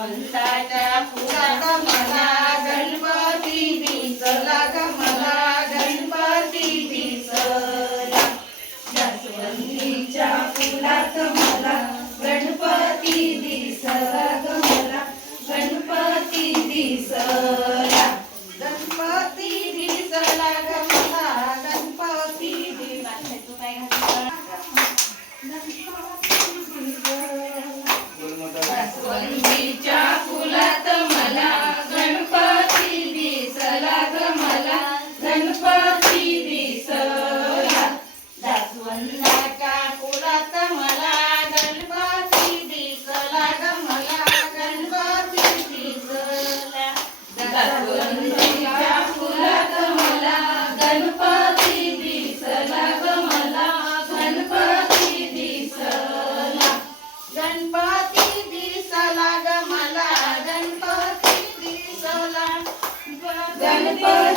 大家不要乱 Ganpati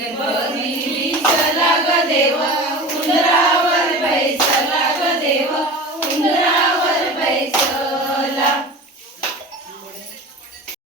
and